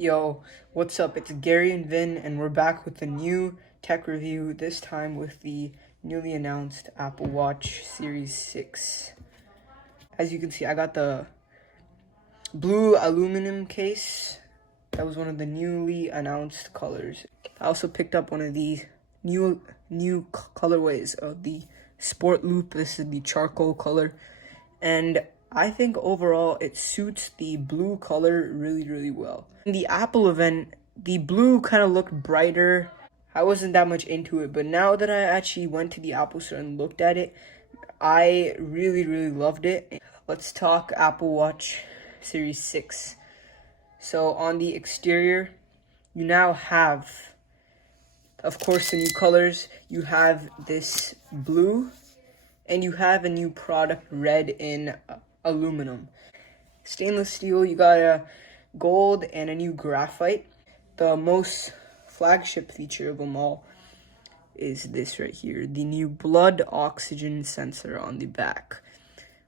Yo, what's up? It's Gary and Vin, and we're back with a new tech review, this time with the newly announced Apple Watch Series 6. As you can see, I got the blue aluminum case. That was one of the newly announced colors. I also picked up one of the new colorways of the Sport Loop. This is the charcoal color, and I think overall it suits the blue color really well. In the Apple event, the blue kind of looked brighter. I wasn't that much into it, but now that I actually went to the Apple store and looked at it, I really loved it. Let's talk Apple Watch Series 6. So on the exterior, you now have, of course, the new colors. You have this blue, and you have a new product, red in aluminum. Stainless steel, you got a gold and a new graphite. The most flagship feature of them all is this right here, the new blood oxygen sensor on the back.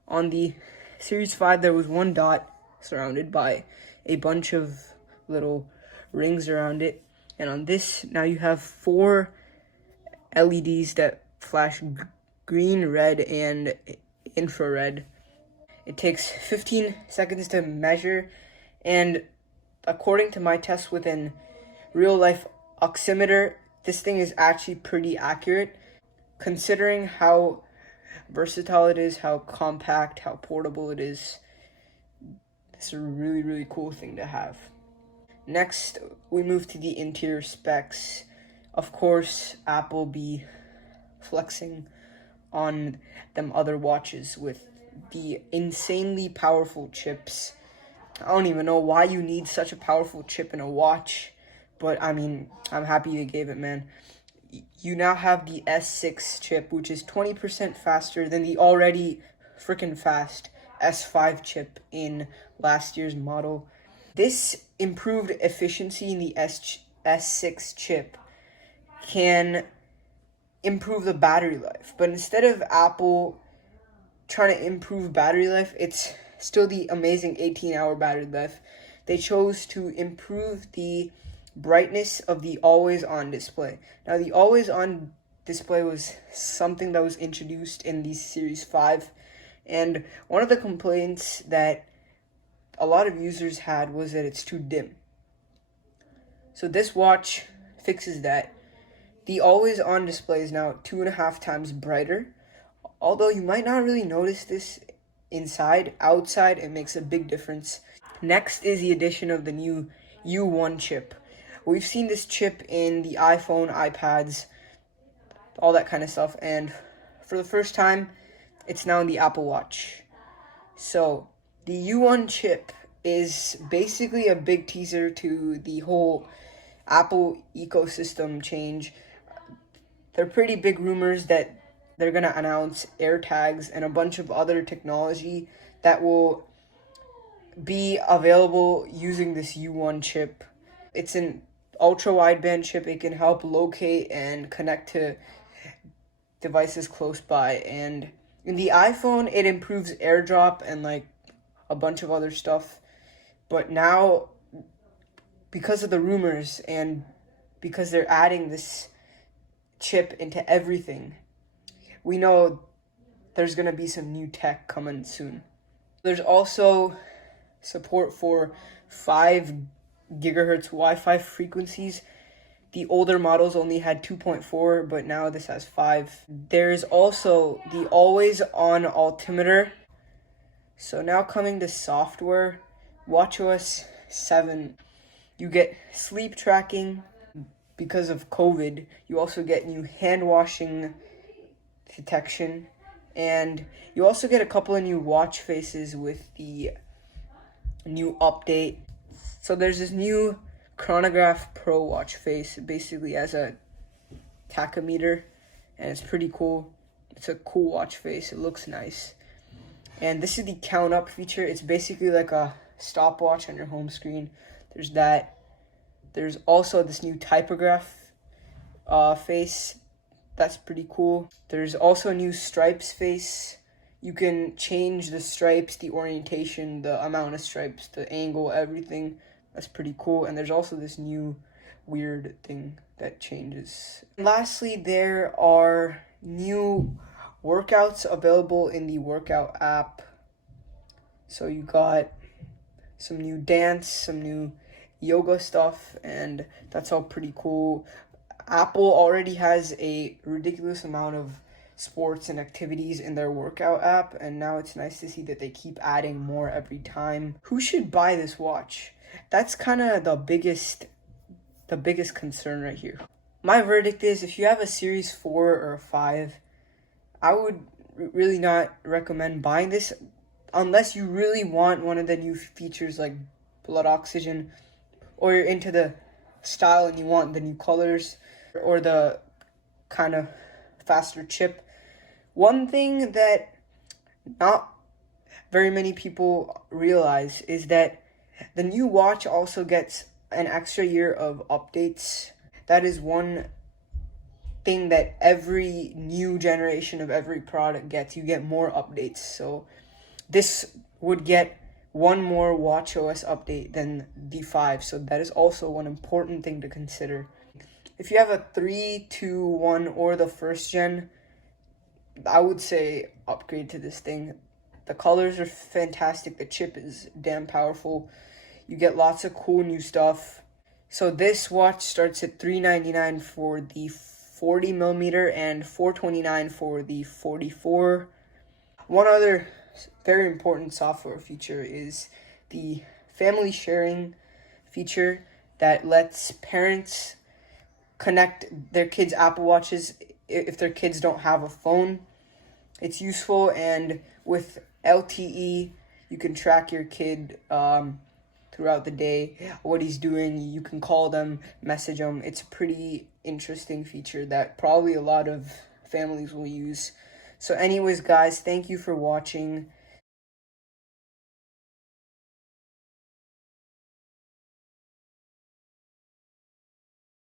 On the Series 5, there was one dot surrounded by a bunch of little rings around it. And on this, now you have 4 LEDs that flash green, red, and infrared. It takes 15 seconds to measure, and according to my test with an real-life oximeter, this thing is actually pretty accurate, considering how versatile it is, how compact, how portable it is. It's a really cool thing to have. Next, we move to the interior specs. Of course, Apple be flexing on them other watches with the insanely powerful chips. I don't even know why you need such a powerful chip in a watch, but I mean, I'm happy they gave it, man. You now have the S6 chip, which is 20% faster than the already freaking fast S5 chip in last year's model. This improved efficiency in the S6 chip can improve the battery life, but instead of Apple trying to improve battery life, it's still the amazing 18-hour battery life. They chose to improve the brightness of the always-on display. Now, the always-on display was something that was introduced in the Series 5, and one of the complaints that a lot of users had was that it's too dim. So this watch fixes that. The always-on display is now 2.5 times brighter. Although you might not really notice this inside, outside it makes a big difference. Next is the addition of the new U1 chip. We've seen this chip in the iPhone, iPads, all that kind of stuff, and for the first time, it's now in the Apple Watch. So, the U1 chip is basically a big teaser to the whole Apple ecosystem change. There are pretty big rumors that they're going to announce AirTags and a bunch of other technology that will be available using this U1 chip. It's an ultra-wideband chip. It can help locate and connect to devices close by. And in the iPhone, it improves AirDrop and like a bunch of other stuff. But now, because of the rumors and because they're adding this chip into everything, we know there's going to be some new tech coming soon. There's also support for 5 gigahertz Wi-Fi frequencies. The older models only had 2.4, but now this has 5. There's also the always-on altimeter. So now coming to software, watchOS 7, you get sleep tracking. Because of COVID, you also get new hand washing detection, and you also get a couple of new watch faces with the new update. So there's this new Chronograph Pro watch face, basically as a tachometer, and it's pretty cool. It's a cool watch face. It looks nice. And this is the count up feature. It's basically like a stopwatch on your home screen. There's that. There's also this new typograph face. That's pretty cool. There's also a new stripes face. You can change the stripes, the orientation, the amount of stripes, the angle, everything. That's pretty cool. And there's also this new weird thing that changes. Lastly, there are new workouts available in the workout app. So you got some new dance, some new yoga stuff, and that's all pretty cool. Apple already has a ridiculous amount of sports and activities in their workout app, and now it's nice to see that they keep adding more every time. Who should buy this watch? That's kind of the biggest concern right here. My verdict is, if you have a Series 4 or a 5, I would really not recommend buying this unless you really want one of the new features like blood oxygen, or you're into the style and you want the new colors or the kind of faster chip. One thing that not very many people realize is that the new watch also gets an extra year of updates. That is one thing that every new generation of every product gets. You get more updates. So this would get one more watchOS update than the 5. So that is also one important thing to consider. If you have a 3, 2, 1, or the first gen, I would say upgrade to this thing. The colors are fantastic. The chip is damn powerful. You get lots of cool new stuff. So this watch starts at $399 for the 40 millimeter and $429 for the 44. One other very important software feature is the family sharing feature that lets parents connect their kids' Apple Watches if their kids don't have a phone. It's useful, and with LTE, you can track your kid throughout the day, what he's doing. You can call them, message them. It's a pretty interesting feature that probably a lot of families will use. So anyways, guys, thank you for watching.